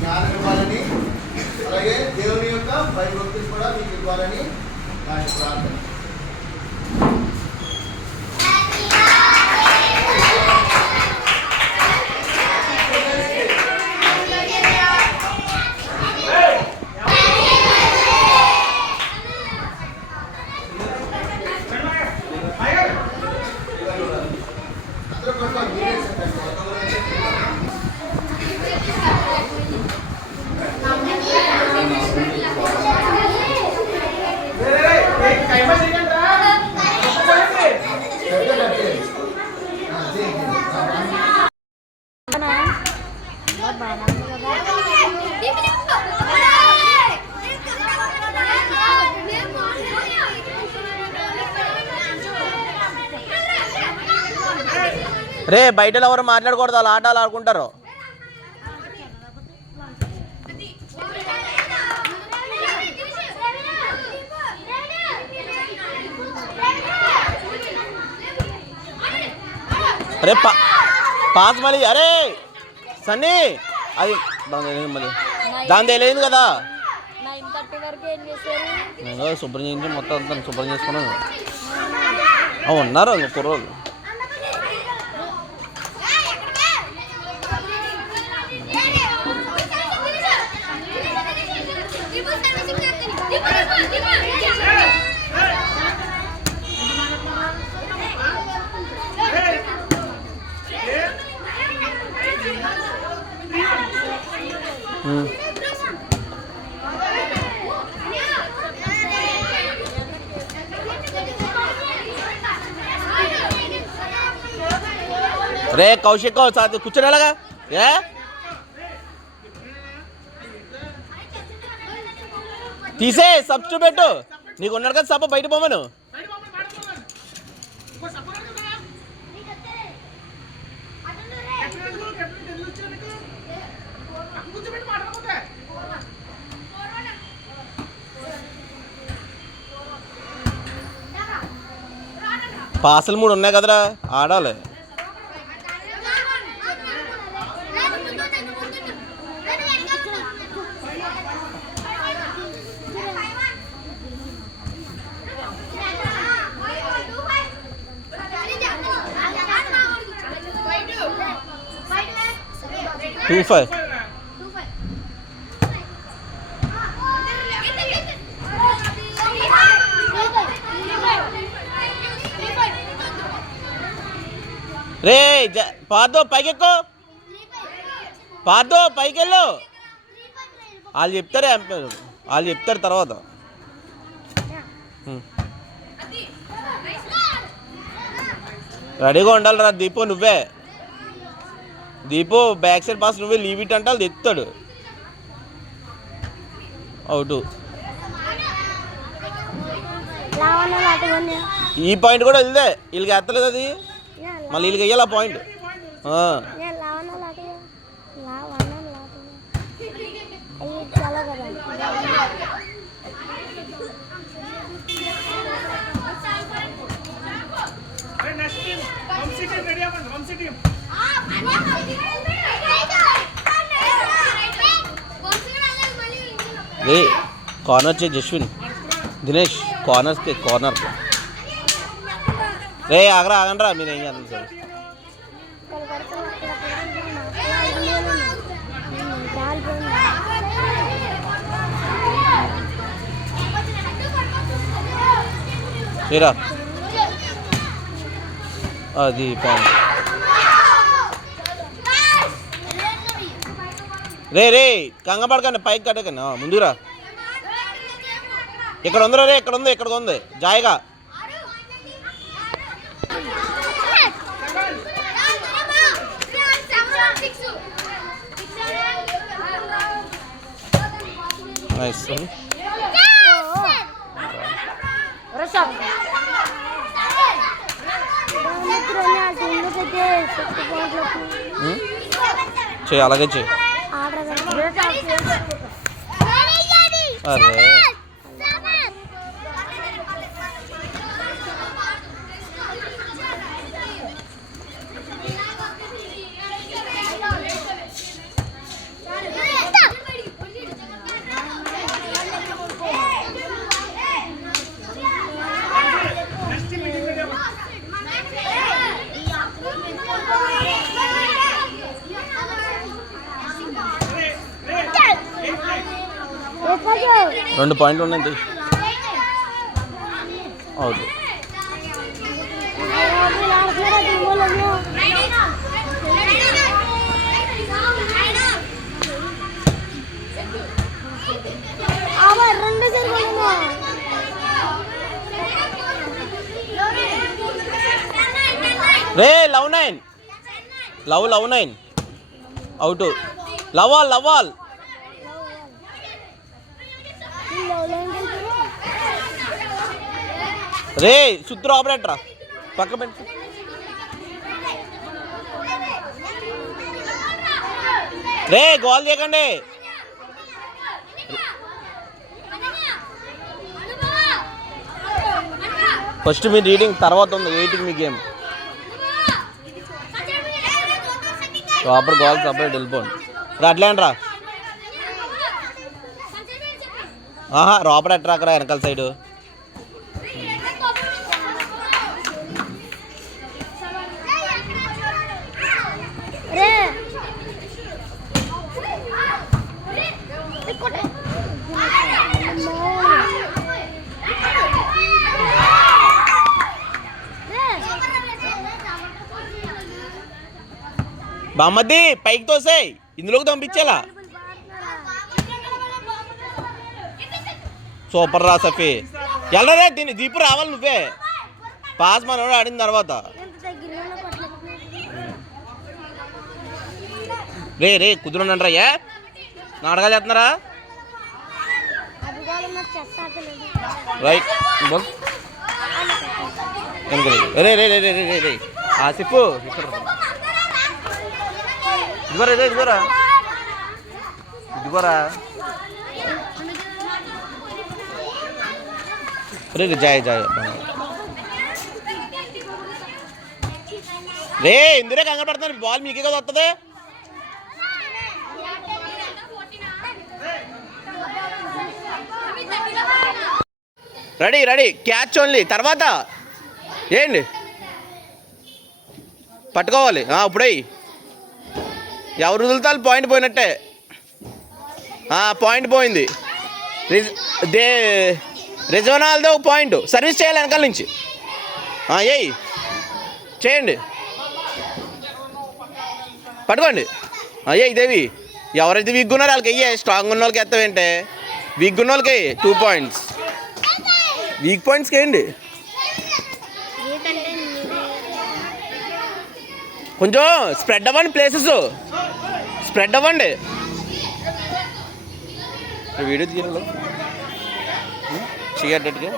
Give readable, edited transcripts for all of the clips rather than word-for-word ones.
జ్ఞానం ఇవ్వాలని అలాగే దేవుని యొక్క భయభక్తులు కూడా మీకు ఇవ్వాలని నా ప్రార్థన. రే బయటలో ఎవరు మాట్లాడకూడదు, వాళ్ళు ఆటలు ఆడుకుంటారు. అరే పాస్ మళ్ళీ. అరే సన్నీ అది మళ్ళీ దాని తెలియదు కదా. నేను శుభ్రం చేయించి మొత్తం అంతా శుభ్రం చేసుకున్నాను. ఉన్నారు కుర్రోళ్ళు. రే కౌశిక్ కూర్చోనేలాగా ఏ తీసే సబ్స్టిట్యూట్ పెట్టు. నీకు ఉన్నాడు కదా సబ్బ బయట పోమను. పాసలు 3 ఉన్నాయి కదరా, ఆడాలి. Two five. రే పాదో పైకెక్కో, పాదో పైకి వెళ్ళు. వాళ్ళు చెప్తారే, వాళ్ళు చెప్తారు తర్వాత. రెడీగా ఉండాలిరా దీపు. నువ్వే దీపు బ్యాక్ సైడ్ పాస్ నువ్వే లీవ్ ఇట్ అంటే వాళ్ళు తెస్తాడు. అవుట్. ఈ పాయింట్ కూడా వెళ్దే, వీళ్ళకి ఎత్తలేదు అది, మళ్ళీ వీళ్ళకి వెయ్యాలి ఆ పాయింట్. రే కార్నర్ చే జస్విన్, దినేష్ కార్నర్. రే ఆగండి రా, మీరు ఏం చేస్తారు సార్. రా అది పాయింట్. రే కంగపడకండి, పైకి కట్టకండి, ముందురా. ఇక్కడ ఉందిరా రే, ఇక్కడ ఉంది జాయిగా. నైస్. అలాగే చేయి. అరే రెండు పాయింట్లు ఉన్నాయి అవును. రే లవ్ 9 లవ్ 9 అవుట్ లవాల్ రే సుత్రు ఆపరేటరా పక్క పెట్టు. రే గోల్ చేయకండి. ఫస్ట్ మీ రీడింగ్ తర్వాత ఉంది 8 మీ గేమ్. ప్రాపర్ గోల్ సపరేట్ వెళ్ళిపోండి. అట్లేండి రా. రాపర్ ఎట్రాకరా వెనకాల సైడు. బామ్మద్ది పైకి తోసాయి ఇందులోకి పంపించేలా. సూపర్ రా సఫీ. ఎల్లరే దీన్ని దీపు రావాలి నువ్వే. పాస్ మనోడు ఆడిన తర్వాత రే కుదురుండండి రా. నాటకాలు చేస్తున్నారా రైట్ రే రే రే రే రే రే ఆసిఫ్ ఇదిగోరా రే జాయ్ రే ఇందురే కంగారు పడుతున్నారు. బాల్ మీకే కదా వస్తుంది. Ready catch only. తర్వాత ఏంటి పట్టుకోవాలి. ఇప్పుడే ఎవరు వదులుతారు పాయింట్ పోయినట్టే. పాయింట్ పోయింది. రిజవనాల్దే ఒక పాయింట్. సర్వీస్ చేయాలి వెనకాల నుంచి. ఏయ్ చేయండి పట్టుకోండి. అయ్యే దేవి ఎవరైతే వీక్ ఉన్నారో వాళ్ళకి అయ్యే. స్ట్రాంగ్ ఉన్న వాళ్ళకి ఎత్తవేంటే వీక్ ఉన్న వాళ్ళకి 2 పాయింట్స్. వీక్ పాయింట్స్కి వేయండి. కొంచెం స్ప్రెడ్ అవ్వండి. ప్లేసెస్ స్ప్రెడ్ అవ్వండి. వీడియో తీయాలి చేయటట్టుగా.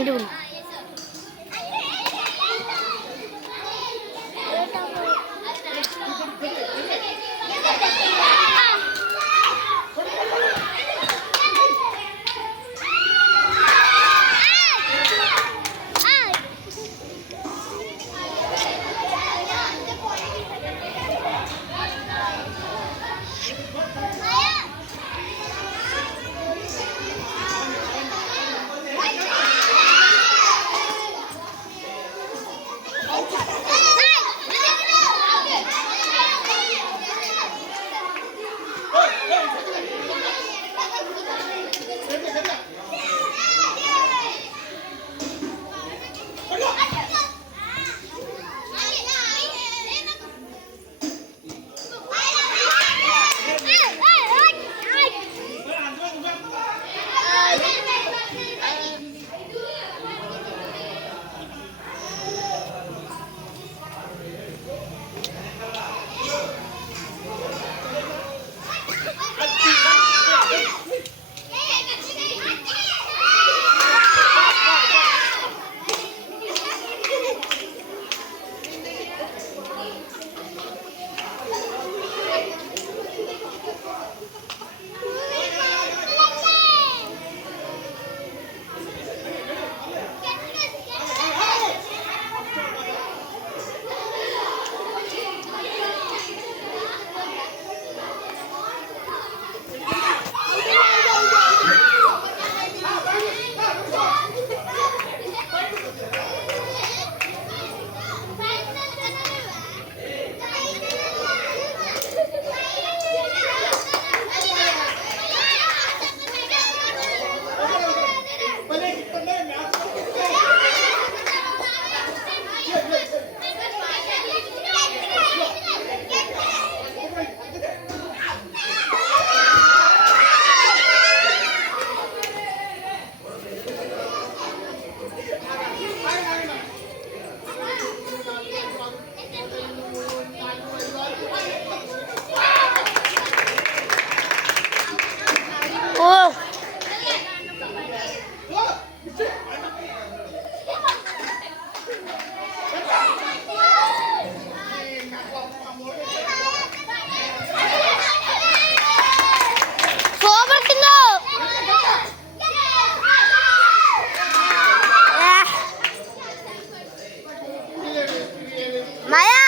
91. Oh. Sober కింద మాయా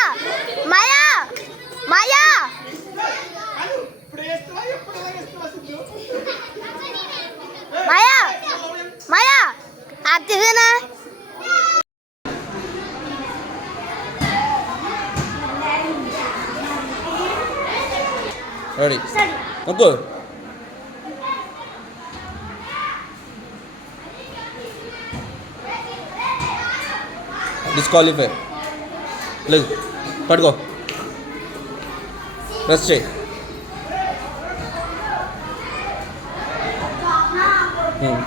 మాయా మాయా माया माया आप किसे ना రెడీ ఓకే డిస్క్వాలిఫై లేదు పట్టుకో ప్రెస్ చేయి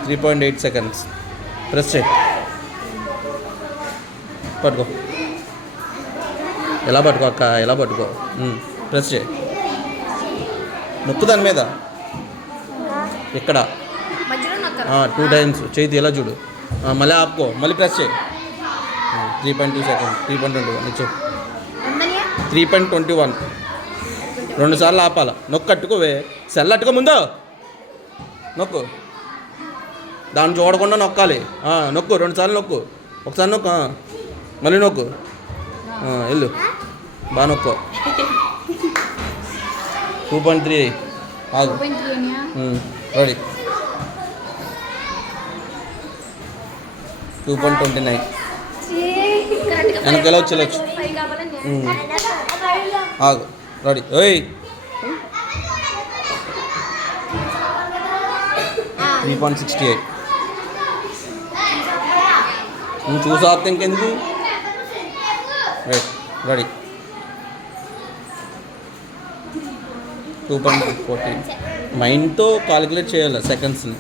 3.8 seconds ప్రెస్ చేయి పట్టుకో ఎలా పట్టుకో అక్క ఎలా పట్టుకో ప్రెస్ చేయి నొక్కు దాని మీద ఇక్కడ 2 times చేయి ఎలా చూడు మళ్ళీ ఆపుకో మళ్ళీ ప్రెస్ చేయి 3.2 seconds 3.21 ఇచ్చే 3.21 2 సార్లు ఆపాల నొక్కు అట్టుకోవే సెల్ అట్టుకో ముందు నొక్కు దాన్ని చూడకుండా నొక్కాలి నొక్కు 2 సార్లు నొక్కు ఒకసారి నొక్కు మళ్ళీ నొక్కు వెళ్ళు బాగా నొక్కు 2.3 ఆగు రెడీ 2.29 వెనక ఎలా వచ్చి ఆగు రెడీ ఓయ్ 3.68 నువ్వు చూసి ఆపితే ఇంకెందుకు రెడీ 2.14 మైండ్తో కాలిక్యులేట్ చేయాలి సెకండ్స్ని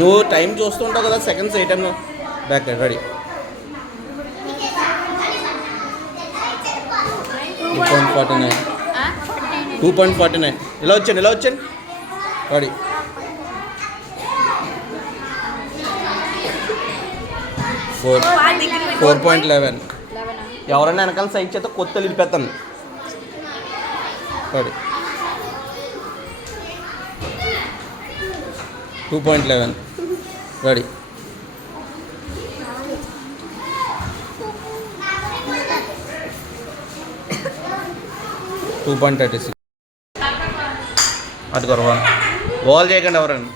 నువ్వు టైం చూస్తుంటావు కదా సెకండ్స్ ఏ టైంలో బ్యాక్ రెడీ 2.49 ఇలా వచ్చాను రెడీ 4.11. ఎవరైనా వెనకాల సైడ్ చేత కొత్త నిలిపేస్తాను. సరే 2.11 రెడీ. అది కొరవా బాల్ చేయకండి ఎవరండి.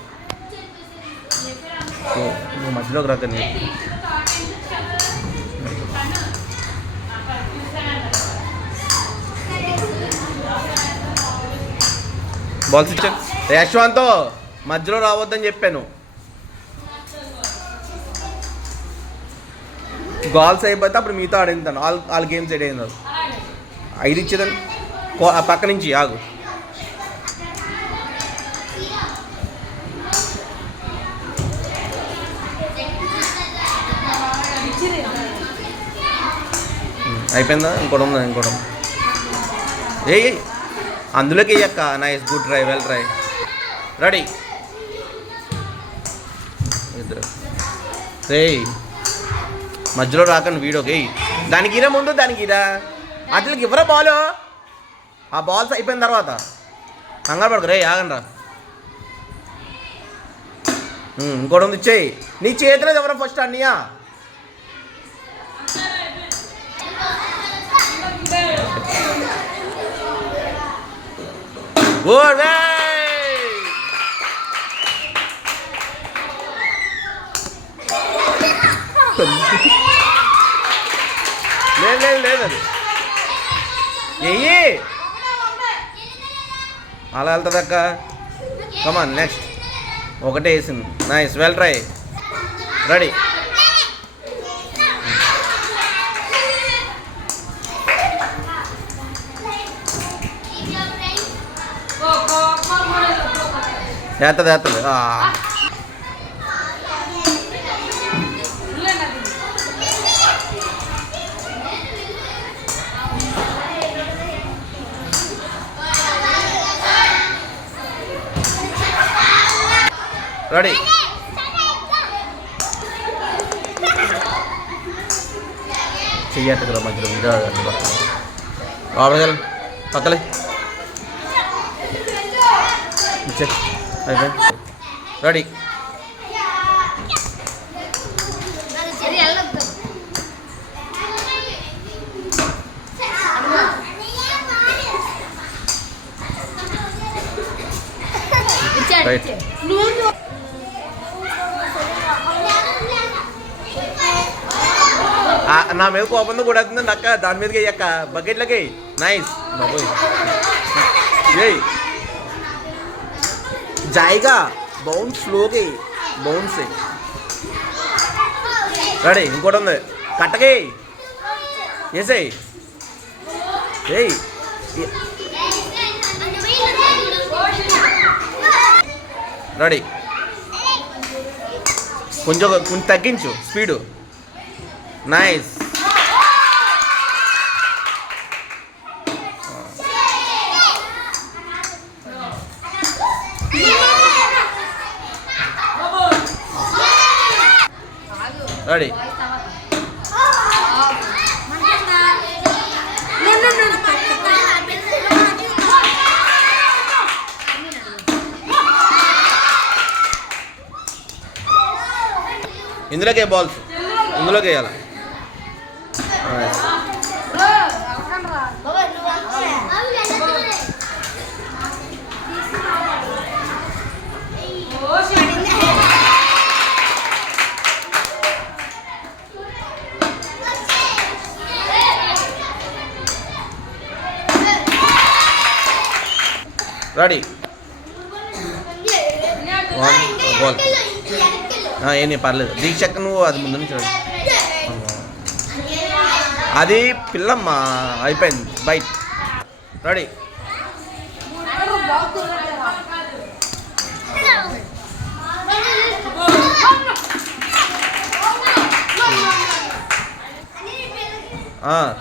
నువ్వు మధ్యలోకి రాకండి. బాల్స్ ఇచ్చాను. యశ్వంతో మధ్యలో రావద్దని చెప్పాను. గాల్స్ అయిపోతే అప్పుడు మీతో ఆడింతాను. వాళ్ళ గేమ్స్ ఎడ్ అయినారు. 5 ఇచ్చేదాన్ని పక్క నుంచి ఆగు. అయిపోయిందా? ఇంకోటి ఉందా? ఇంకోటి ఏ అందులోకి వేయక్క. Nice, good try, well try. Ready. రే మధ్యలో రాకండి వీడియోకి. దానికి ఇరా ముందు, దానికి ఇరా. అట్లకి ఇవ్వరా బాల్. ఆ బాల్స్ అయిపోయిన తర్వాత కంగారు పడకు. రే ఆగండి రా. ఇంకోటి ఉంది, ఇచ్చేయి. నీ చేతిలో ఎవరో ఫస్ట్ అన్నయ్యా. గుడ్. లేదు లేదు అది ఎయ్యి అలా వెళ్తుంది అక్క. కమాన్ నెక్స్ట్. ఒకటే వేసింది. Nice, well try. రెడీ. వేస్తుంది. రెడీ. చెయ్యట్టు కదా మధ్యలో లోపలికి పక్కలే ఇచ్చే. అయిపోయింది. రెడీ. రైట్. నా మీద కోపంతో కూడా అవుతుందండి అక్క. దాని మీదకి అయ్యక్క బకెట్లకి. నైస్ బాబోయ్. ఏయ్ జాయిగా బౌన్స్ స్లోకి బౌన్స్. రెడీ. ఇంకోటి ఉంది, కట్టకి వేసేయి. ఏయ్ రెడీ. కొంచెం తగ్గించు స్పీడు. నైస్. రెడీ. ఇందులోకి బాల్స్ ఇందులోకి వేయాలి. రెడీ. బాల్ ఏం పర్లేదు. దీక్షకు నువ్వు అది ముందు నుంచి అది పిల్లమ్మా. అయిపోయింది. బైట్. రెడీ.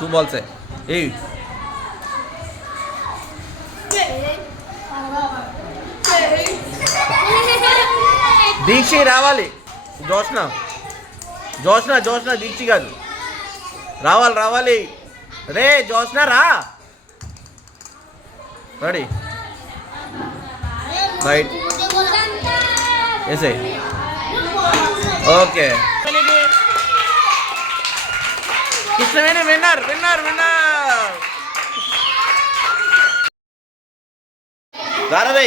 టూ బాల్సే. ఏ దీక్ష రావాలి. జోష్న జోష్న దీక్షి కాదు. రావాలి రే జోష్న రా. Ready right yes okay. Krishnaveni winner. రారా రే.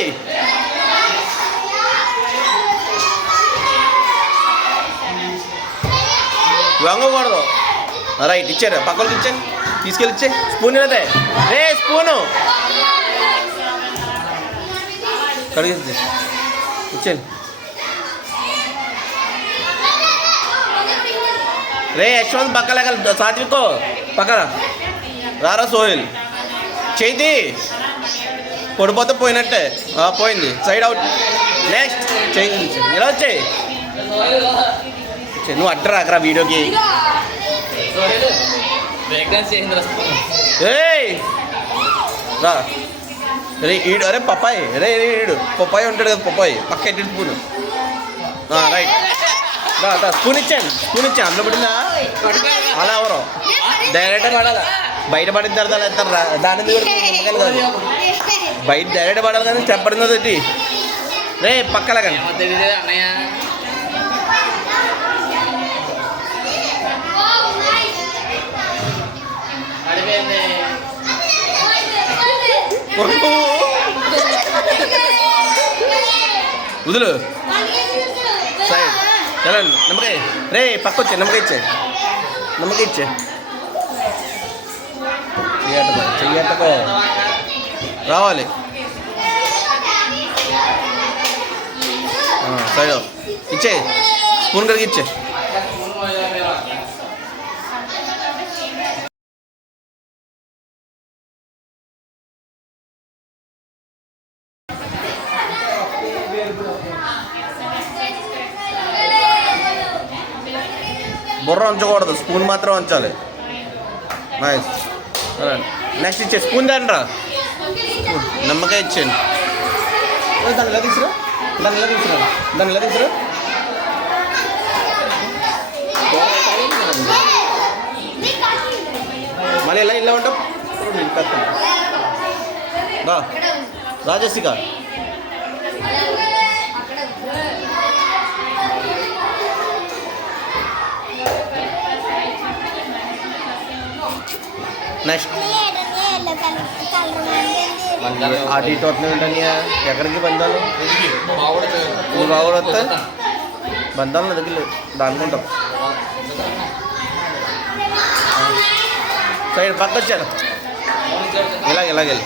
వంగకూడదు. రైట్ ఇచ్చారు, పక్కకి ఇచ్చాను, తీసుకెళ్ళి ఇచ్చే. స్పూన్ అదే రే, స్పూను కడిగి ఇచ్చాను రే. యశ్వంత్ పక్కన సాత్వికో పక్కన రారా. సోహిల్ చేతి పడిపోతే పోయినట్టే. పోయింది, సైడ్ అవుట్. నెక్స్ట్ చేయి ఇలా వచ్చాయి. నువ్వు అడ్డరా అక్కడ వీడియోకి. రా రే ఈడు. అరే పప్పాయి రే ఈడు. పప్పాయి ఉంటాడు కదా, పప్పాయి పక్క ఎట్టి స్పూన్. రైట్ రా. స్పూన్ ఇచ్చాను అందులో పడిందా. అలా ఎవరో డైరెక్ట్ పడాలా, బయట పడిన తర్వాత వెళ్తారా. దాని మీద బయట డైరెక్ట్ పడాలి కానీ చెప్పడింది అదేంటి రే పక్కలా కానీ. అన్నయ్య వదులు సైడ్ చలండి. నమ్మకాయ రే పక్క వచ్చే. నమ్మకాయ ఇచ్చే. చెయ్యటకో రావాలి. సైడ్ ఇచ్చే. స్పూన్ కడిగి ఇచ్చే. బుర్ర ఉంచకూడదు, స్పూన్ మాత్రం ఉంచాలి. నైస్. నెక్స్ట్ ఇచ్చే. స్పూన్ దాన్ని రా. నమ్మకాయ ఇచ్చేయండి. దాన్ని ఇలా తీసుకురా. మళ్ళీ ఇలా ఉంటాం. రాజసిక నెక్స్ట్ అటు ఇటు వస్తున్నాయి ఉంటాయి. ఎక్కడికి బంధాలు నువ్వు బాగుడు వస్తే బంధాలు నా దగ్గర దానుకుంటాం. సైడ్ పక్క వచ్చాను. ఇలాగెళ్ళి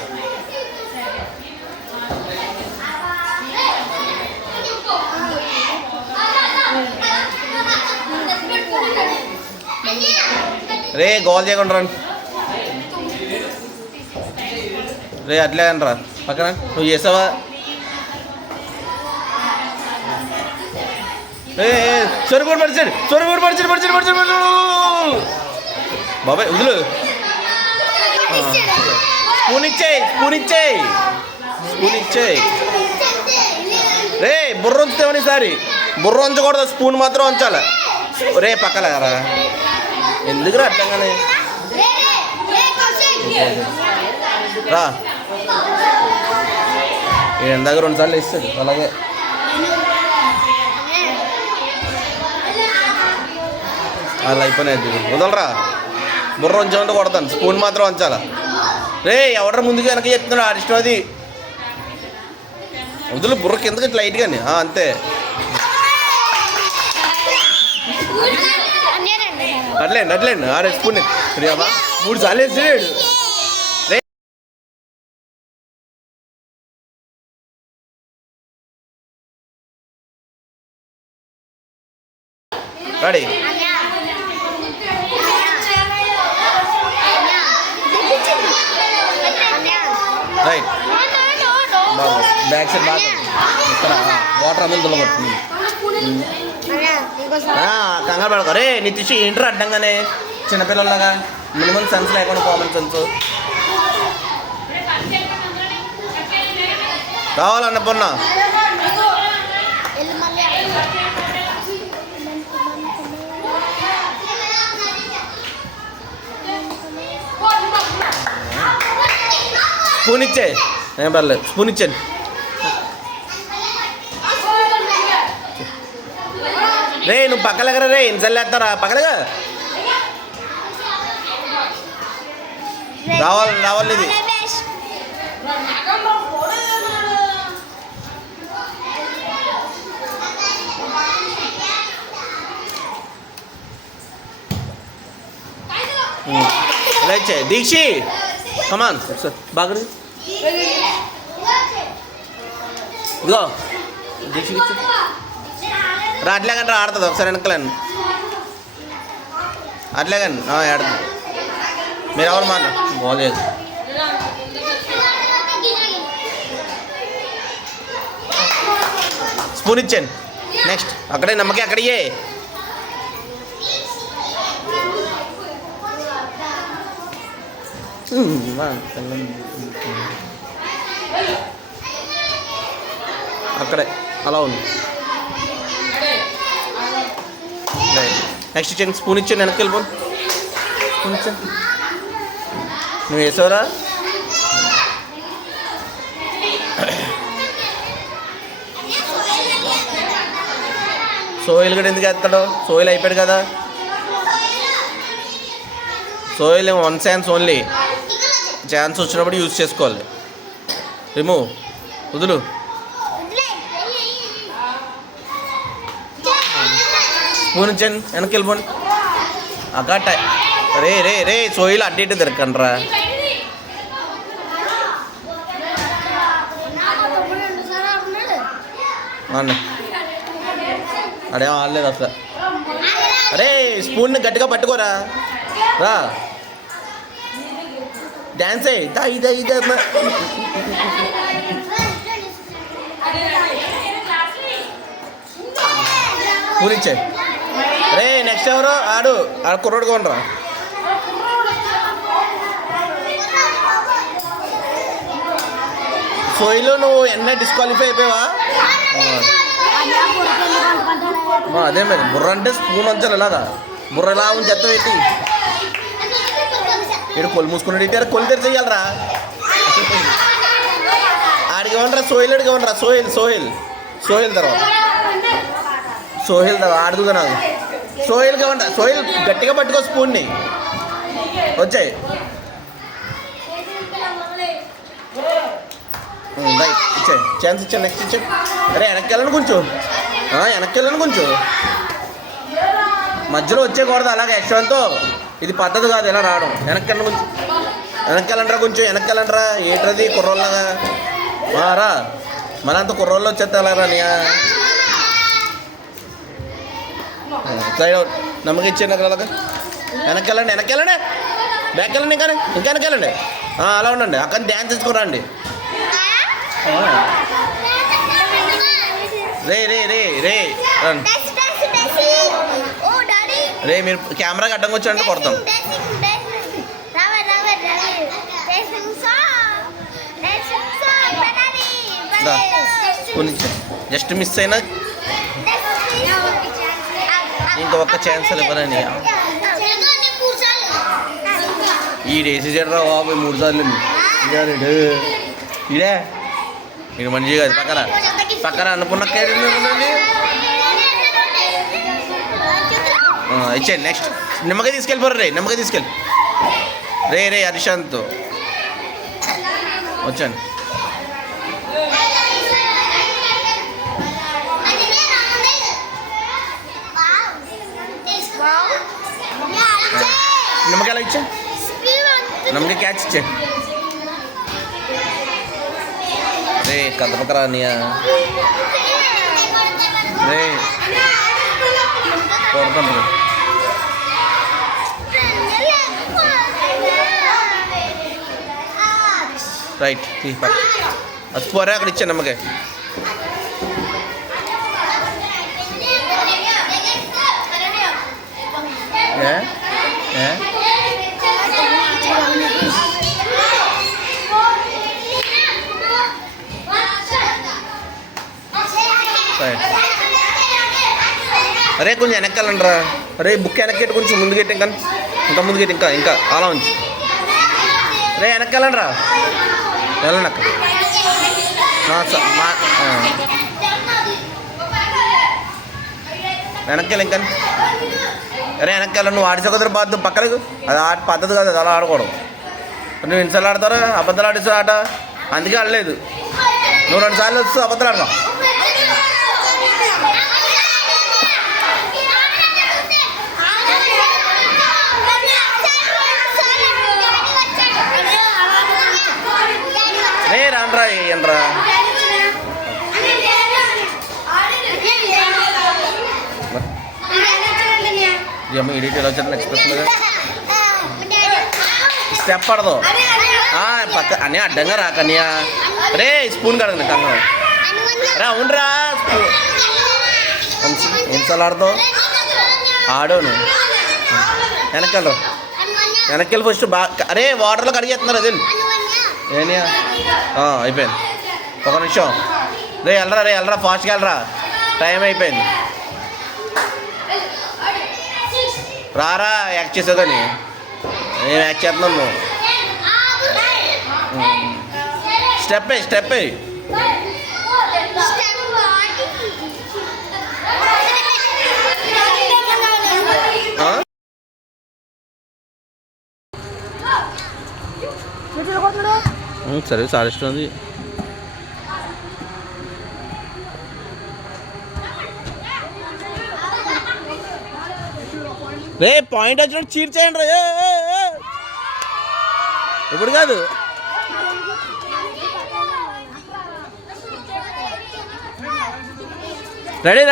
రే గోల్ చేయకుండా రండి రే. అట్లే అనరా పక్కన. నువ్వు చేసావా సొరుగుడు పడిచాడు బాబాయ్. వదులు. స్పూన్ ఇచ్చేయి. రే బుర్ర ఉంచుతామని ఈసారి. బుర్ర ఉంచకూడదు, స్పూన్ మాత్రం ఉంచాలి రే. పక్కలేరా ఎందుకురా అడ్డంగానే రా. ఎందాక 2 సార్లు ఇస్తాడు అలాగే. అలా అయిపోయినాయి. వదలరా. బుర్ర ఉంచామంటే కొడతాను, స్పూన్ మాత్రం ఉంచాలా రే. ఎవడరా ముందుకు వెనక చెప్తున్నాడు ఆడిష్టం అది. వదులు. బుర్ర కిందకి ఇట్లా లైట్ కానీ అంతే. అట్లేండి ఆడే స్పూన్ 3 సార్లు వేసాడు. Ready right. బ్యాక్ సైడ్ బాగా ఇక్కడ వాటర్ అందులో దుల్లబడుతుంది. కంగారు పడక రే. నితీష్ ఏంటర్ అడ్డంగానే చిన్నపిల్లలాగా మినిమం సెన్స్ లేకుండా కామన్ సెన్స్ కావాలన్నప్పున్న. స్పూన్ ఇచ్చే, ఏం పర్లేదు, స్పూన్ ఇచ్చాను. రే నువ్వు పక్కలగరా, రే ఎన్నిసార్లు వేస్తారా, పక్కలగా రావాలి ఇది. ఇలా ఇచ్చే దీక్షి, కమాన్ బాగా ఇదిగో దీక్షకి ఇచ్చు. రా అట్లేకండి, ఆడుతుంది ఒకసారి వెనకలేండి, అట్లేకండి ఆడుతుంది. మీరు ఎవరు మాట బాగోలేదు. స్పూన్ ఇచ్చాను. నెక్స్ట్ అక్కడే నమ్మకే, అక్కడియే అక్కడే అలా ఉంది. నెక్స్ట్ ఇచ్చాను, స్పూన్ ఇచ్చాను, వెనక్కి వెళ్ళిపోను. స్పూన్ ఇచ్చాను, నువ్వు వేసావురా. సోయిల్ కూడా ఎందుకు వేస్తాడు, సోయిల్ అయిపోయాడు కదా. సోయిల్ 1 ఛాన్స్ ఓన్లీ, ఛాన్స్ వచ్చినప్పుడు యూజ్ చేసుకోవాలి. రిమూవ్, వదులు. స్పూన్ ఇచ్చాను, వెనక్కి వెళ్ళిపోండి. అక్కడ రే రే రే సోయిల్ అడ్డు ఇటు తిరగండ్రా. అడేం ఆడలేదు అసలు. అరే స్పూన్ని గట్టిగా పట్టుకోరా, రా డ్యాన్స్ అయ్యి ఇదే పూరిచ్చే. రే నెక్స్ట్ ఎవరు ఆడు కుర్రోడు కొనరా. సోయిలో నువ్వు ఎన్న డిస్క్వాలిఫై అయిపోయావా. అదే మరి బుర్ర అంటే స్పూన్ ఉంచాలి, ఇలాగా బుర్ర ఎలా ఉంది చెత్త పెట్టి. ఇక్కడ కొలు మూసుకున్నాడు, ఇటు కొలు తెరి చెయ్యాలరా. ఆడికి ఇవ్వండిరా, సోయిల్ అడిగి ఇవ్వండిరా. సోయిల్ తర్వాత ఆడుదుగా నాకు. సోయిల్కి ఇవ్వండి, సోయిల్ గట్టిగా పట్టుకో స్పూన్ని. వచ్చాయి రైట్, ఇచ్చాయి ఛాన్స్ ఇచ్చాను. నెక్స్ట్ ఇచ్చాను. అరే వెనక్కి వెళ్ళను కొంచెం, వెనక్కి వెళ్ళను కొంచెం, మధ్యలో వచ్చేకూడదు అలాగే యశ్వంతో. ఇది పద్ధతి కాదు ఇలా రావడం. వెనక్కి వెళ్ళను కొంచెం, వెనక్కి వెళ్ళండిరా, కొంచెం వెనక్కి వెళ్ళండిరా. ఏంటది కుర్రోళ్ళగా రా, మనంత కుర్రోళ్ళు వచ్చేస్తే అలారా నీ సైడ్ అవుట్. నమ్మకం ఇచ్చాను అక్కడ అలాగా. వెనక్కి వెళ్ళండి, బ్యాక్ వెళ్ళండి, ఇంకా వెనక్కి వెళ్ళండి. అలా ఉండండి, అక్కడ డ్యాన్స్ చేసుకురండి. రే రే రే రే రే మీరు కెమెరాకి అడ్డంగా వచ్చారంటే కొడతాం. జస్ట్ మిస్ అయినా ఇంకా ఒక్క ఛాన్స్ ఇవ్వరని ఈడేసి చెడరా బాబు 3 సార్లు. ఈడే ఇక మంచిగా కాదు. పక్కన అన్నపూర్ణక్క ఇచ్చేయండి. నెక్స్ట్ నిమ్మకాయ తీసుకెళ్ళిపోరు. నిమ్మకాయ తీసుకెళ్ళి రే హరిశాంత్ వచ్చాను. నిమ్మకాయలు ఇచ్చా, నిమ్మకాయ క్యాచ్ ఇచ్చే. రే కదపకరా అన్నయ్య, రే కొడతాం. రైట్ అది పోరా, అక్కడ ఇచ్చా నిమ్మకాయ. అరే కొంచెం వెనక్కాలండి రా. అరే బుక్ వెనక్కి కొంచెం ముందుకెట్టి, ఇంకా ముందుకెట్టి, ఇంకా అలా ఉంచి. రే వెనక్కాలండి రా. వెళ్ళండి అక్క. వెనక్కి వెళ్ళి ఇంకా అరే వెనక్కి వెళ్ళి నువ్వు ఆడిసే కుదర బాధ పక్కనకు అది ఆట పద్ధతి కాదు, అది అలా ఆడకూడదు. నువ్వు ఇన్సార్లు ఆడతారా అబద్ధాలు ఆడిస్తావు ఆట, అందుకే ఆడలేదు. నువ్వు 2 సార్లు వస్తూ అబద్ధాలు ఆడతావు. రే రానరా ఏంట్రా అమ్మ ఎడిట్ ఎలా వచ్చారని ఎక్స్ప్రెషన్ స్టెప్ పడదు పక్క అన్నీ అడ్డంగా రా కన్యా. రే స్పూన్ కడగండి కంగ రా అవునరా స్పూన్ ఎన్నిసార్లు ఆడతావు ఆడోను. వెనకెళ్ళు వెనక్కి ఫస్ట్ బాగా అరే వాటర్లో కడిగేస్తున్నారు అది ఏనియా అయిపోయింది. 1 నిమిషం రే వెళ్ళరా ఫాస్ట్గా వెళ్ళరా, టైం అయిపోయింది. రారా యాక్ట్ చేసావు కానీ నేను యాక్ట్ చేస్తున్నాను. నువ్వు స్టెప్ అయ్యి సర్వీస్ ఆడిస్తుంది. రే పాయింట్ వచ్చినట్టు చీట్ చేయండి రా, ఇప్పుడు కాదు. రెడీ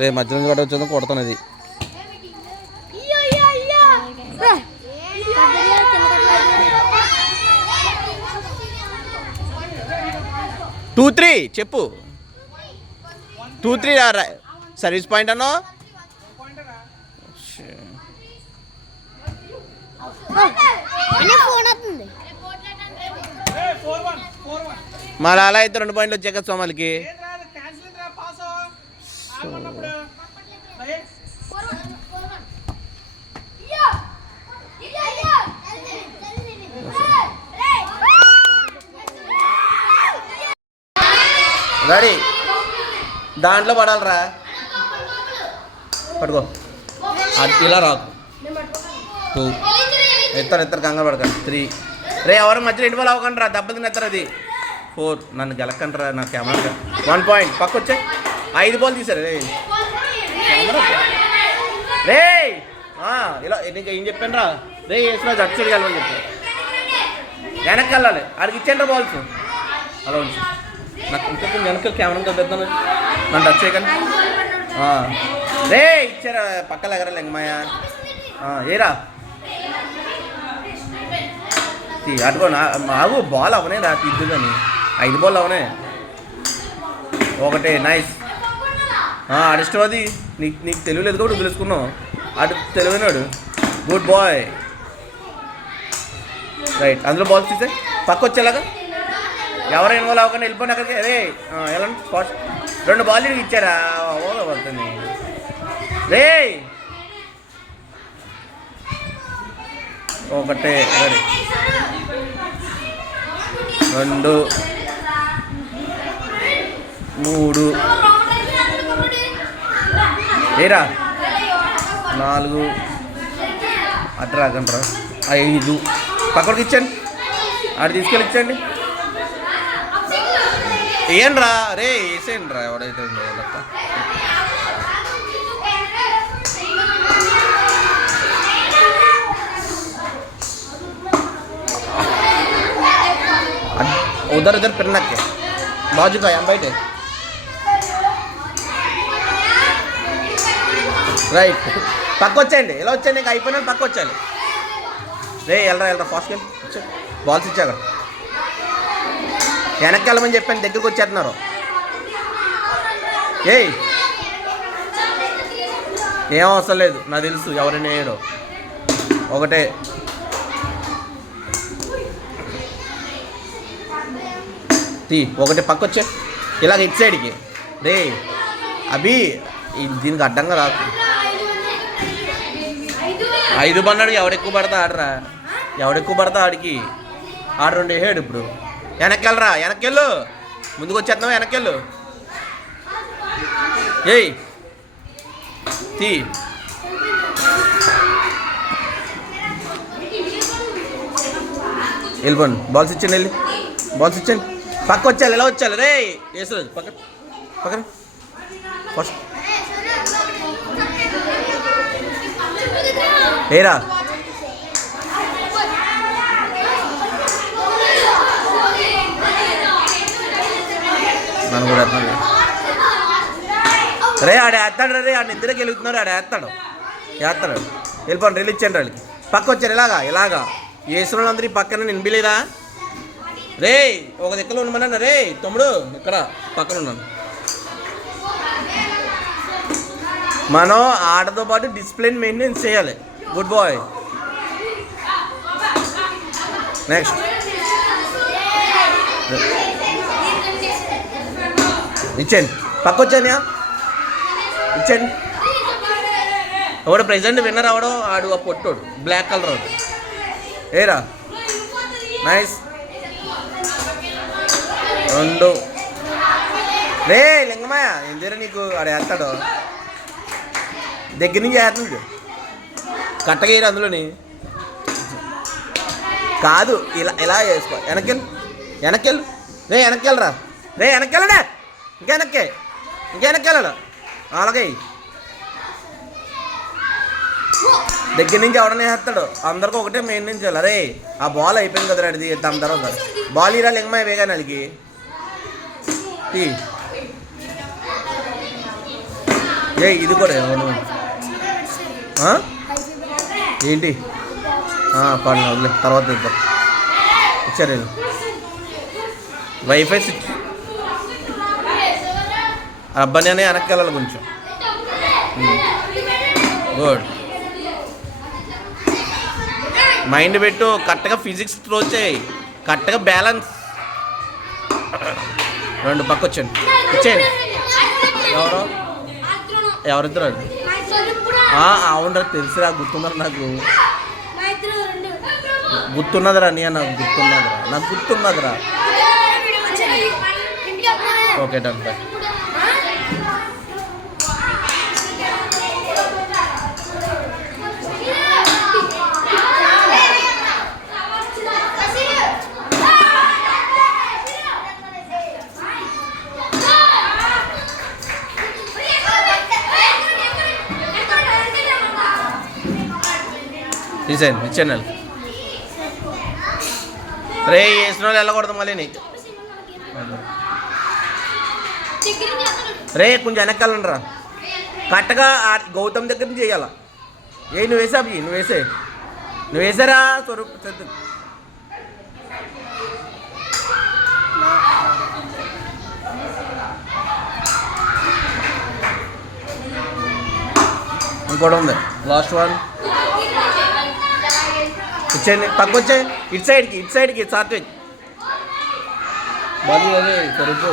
రే మధ్యలో గట్ట వచ్చేది కొడతాను. అది 2-3 చెప్పు. 2-3 సర్వీస్ పాయింట్ అన్నా. మళ్ళీ అలా అయితే 2 పాయింట్లు వచ్చాక సోమాలికి. రెడీ దాంట్లో పడాలరా, పట్టుకో ఇలా రాకు. 2 ఎత్తారు కంగారు పడకండి. 3 రే ఎవరు మధ్యలో ఇంటి వాళ్ళు అవ్వకండి రా, దెబ్బలు తినేస్తారు. అది 4 నన్ను గెలకండి రా, నా కెమెరా 1 పాయింట్ పక్క వచ్చే. 5 బాల్ తీసారు రే రే ఇలా నీకు ఏం చెప్పాను రా రే, వేసిన జడ్చుడు వెళ్ళమని చెప్పాను. వెనక్కి వెళ్ళాలి, ఆడికి ఇచ్చాను రా బాల్స్. అలా ఉంచు నాకు ఇంకా వెనక కెమెరా కలుద్దాను, నన్ను టచ్ చేయకండి. రే ఇచ్చారా పక్కల ఎగరాలి ఎంగమాయ ఏరా అటుకో. ఆగు బాల్ అవనే రా తీద్దు కానీ 5 బాల్ అవనే. 1 నైస్. ఆడిష్టం అది నీకు తెలియలేదు కూడా పిలుచుకున్నావు. అటు తెలివైనాడు, గుడ్ బాయ్. రైట్ అందులో బాల్స్ తీసే పక్క వచ్చేలాగా ఎవరు ఇన్వాల్వ్ అవ్వకుండా వెళ్ళిపోయిన అక్కడికి. అదే ఎలా ఫస్ట్ 2 బాల్ ఇచ్చారా పడుతుంది రే. 1 రెడీ 2 3 ఏరా 4 అటు రాకండి రా. 5 పక్కడికి ఇచ్చండి, అటు తీసుకెళ్ళి ఇచ్చండి. వేయండి రా రే, వేసేయండి రా ఎవడైతే లెక్క. उधर उधर फिरना के बाजू का यहाँ बैठे రైట్ పక్క వచ్చేయండి. ఎలా వచ్చాయండి ఇంకా అయిపోయినా పక్క వచ్చాలి. రే వెళ్ళరా ఫాస్ట్గా వచ్చా. బాల్స్ ఇచ్చాక వెనక్కి వెళ్ళమని చెప్పాను, దగ్గరికి వచ్చేస్తున్నారు. ఏయ్ ఏం అవసరం లేదు, నాకు తెలుసు ఎవరైనా వేయడు. ఒకటే ఒకటే పక్కొచ్చే ఇలాగ ఇటు సైడ్కి. రే అభి దీనికి అడ్డంగా రాకు. 5 పన్నాడు, ఎవడెక్కువ పడతా ఆడరా, ఎవడెక్కువ పడతా ఆడికి. ఆడు 2 వేసాడు. ఇప్పుడు వెనక్కెళ్ళరా, వెనక్కెళ్ళు, ముందుకు వచ్చేస్తున్నావు, వెనక్కెళ్ళు. ఏయ్ తీ. వెళ్ళిపోండి, బాల్స్ ఇచ్చండి, వెళ్ళి బాల్స్ ఇచ్చండి. పక్క వచ్చాలి, ఎలా వచ్చాలి రే వేసలేదు. పక్కన పక్కన ఫస్ట్ ఏరా. నన్ను కూడా రే ఆడేస్తాడు. రే ఆడ నిద్రకి వెళ్తున్నారు, ఆడేస్తాడు. వెళ్ళిపోండి, రిలీజ్ చేయండి వాళ్ళకి. పక్క వచ్చారు ఇలాగా వేసిన అందరి పక్కన నింపిలేదా. రే ఒక దిక్కలో ఉండమన్నా. రే తమ్ముడు ఇక్కడ పక్కన ఉన్నాను. మనం ఆటతో పాటు డిసిప్లిన్ మెయింటెనెన్స్ చేయాలి. Good boy. నెక్స్ట్ ఇచ్చేయండి, పక్క వచ్చాను ఇచ్చేయండి. ఎవడు ప్రెసెంట్ విన్నర్ అవడం ఆడు, ఆ పొట్టోడు బ్లాక్ కలర్ వాడు. ఏరా నైస్. 2 రే లింగమయ్య ఎందుకు నీకు ఆడేస్తాడు, దగ్గర నుంచి వేస్తున్నాడు. కట్టగేయరు అందులోని కాదు, ఇలా వేసుకో. వెనక్కెళ్ళు రే, వెనక్కెళ్ళరా రే, వెనక్కెళ్ళడా, ఇంకెనక్కెళ్ళాలి. అలాగే దగ్గర నుంచి ఎవడనే వేస్తాడు. అందరికీ ఒకటే మెయింటైన్ చేయాలి. అరే ఆ బాల్ అయిపోయింది కదరా, అది దాని తర్వాత బాల్ ఇరా లింగమయ్య వేగాని వాళ్ళకి. ఏ ఇది కూడా అవును ఏంటి పడిన వదిలే, తర్వాత ఇద్దాం. ఇచ్చారు వైఫై స్విచ్. అబ్బాయి అనే వెనక్కి వెళ్ళాలి కొంచెం. గుడ్. మైండ్ పెట్టు, కరెక్ట్గా ఫిజిక్స్ త్రో చేయి, కరెక్ట్గా బ్యాలెన్స్. 2 పక్క వచ్చండి, ఇచ్చేయండి. ఎవరిద్దరు అవునరా, తెలుసురా, గుర్తున్నారు నాకు, గుర్తున్నదిరా నీ, నాకు గుర్తున్నదిరా. Okay done. ఇచ్చాను రే, వేసిన వాళ్ళు వెళ్ళకూడదు మళ్ళీ నీకు. రే కొంచెం వెనక్కాలండి రా, కరెక్ట్గా గౌతమ్ దగ్గర నుంచి చేయాలా. నువ్వు వేసా అవి, నువ్వు వేసారా స్వరూప్. ఇంకోటి ఉంది, లాస్ట్ 1. ఇచ్చేయండి, పక్క వచ్చాయి, ఇటు సైడ్కి సాత్విక్. బాగా అదే స్వరూపు.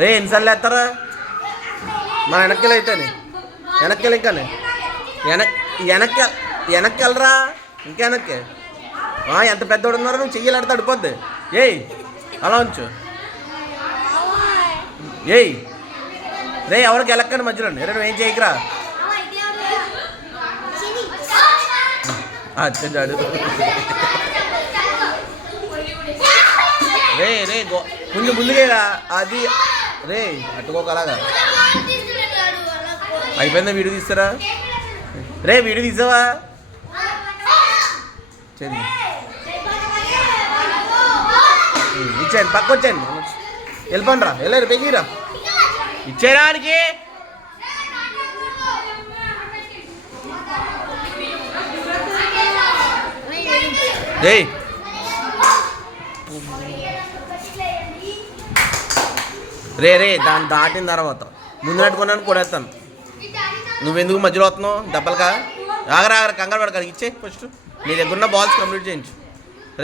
రే ఎన్నిసార్లు వేస్తారా, మన వెనక్కి అయితేనే, ఇంకానే వెనక్కి వెళ్ళరా, ఇంకా వెనక్కి. ఎంత పెద్దోడు ఉన్నారో, నువ్వు చెయ్యాలంటే అడిపోద్ది. అలా ఉంచు. రే ఎవరికి వెళ్ళక్కని మధ్యలో. రే నువ్వేం చేయకురా. రే కొంచెం ముందుగా అది. రే అట్టుకోకలాగా అయిపోయిందా, వీడియో తీస్తారా. రే వీడియో తీసావా, ఇచ్చేయండి, పక్క వచ్చేయండి, వెళ్ళిపోండి రా, వెళ్ళారు పెగిరా, ఇచ్చేయడానికి. రే దాన్ని దాటిన తర్వాత ముందు నట్టుకున్నాను కొడేస్తాను. నువ్వెందుకు మధ్యలో వస్తున్నావు దెబ్బలుగా? ఆగరా కంగారు పడక ఇచ్చే ఫస్ట్ నీ దగ్గర ఉన్న బాల్స్ కంప్లీట్ చేయించు.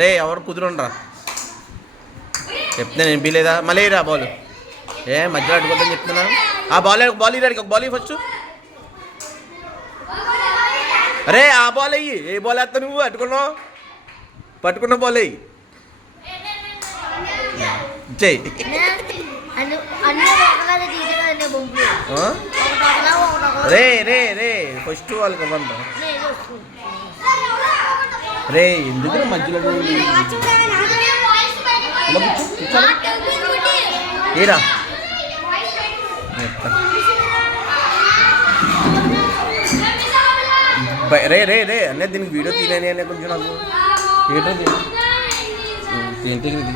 రే ఎవరు కుదురుండ్రా చెప్తే నేను పీలేదా? మళ్ళీ రా బాల్ మధ్యలో అడ్డుకోద్దని చెప్తున్నా. ఆ బాల్ ఇరాడికి ఒక బాల్ ఫస్ట్. అరే ఆ బాల్ అయ్యి ఏ బాల్ వేస్తా నువ్వు అట్టుకున్నావు పట్టుకున్న బాల్ అయ్యి చెయ్యి. రే రే రే ఫస్ట్ వాళ్ళకి ఇవ్వండి రే ఎందుకు మధ్యలో ఏరా రే రే రే అన్నీ దీనికి వీడియో తీయని అనే కొంచెం నాకు ఏంటది ఏంటి ఇది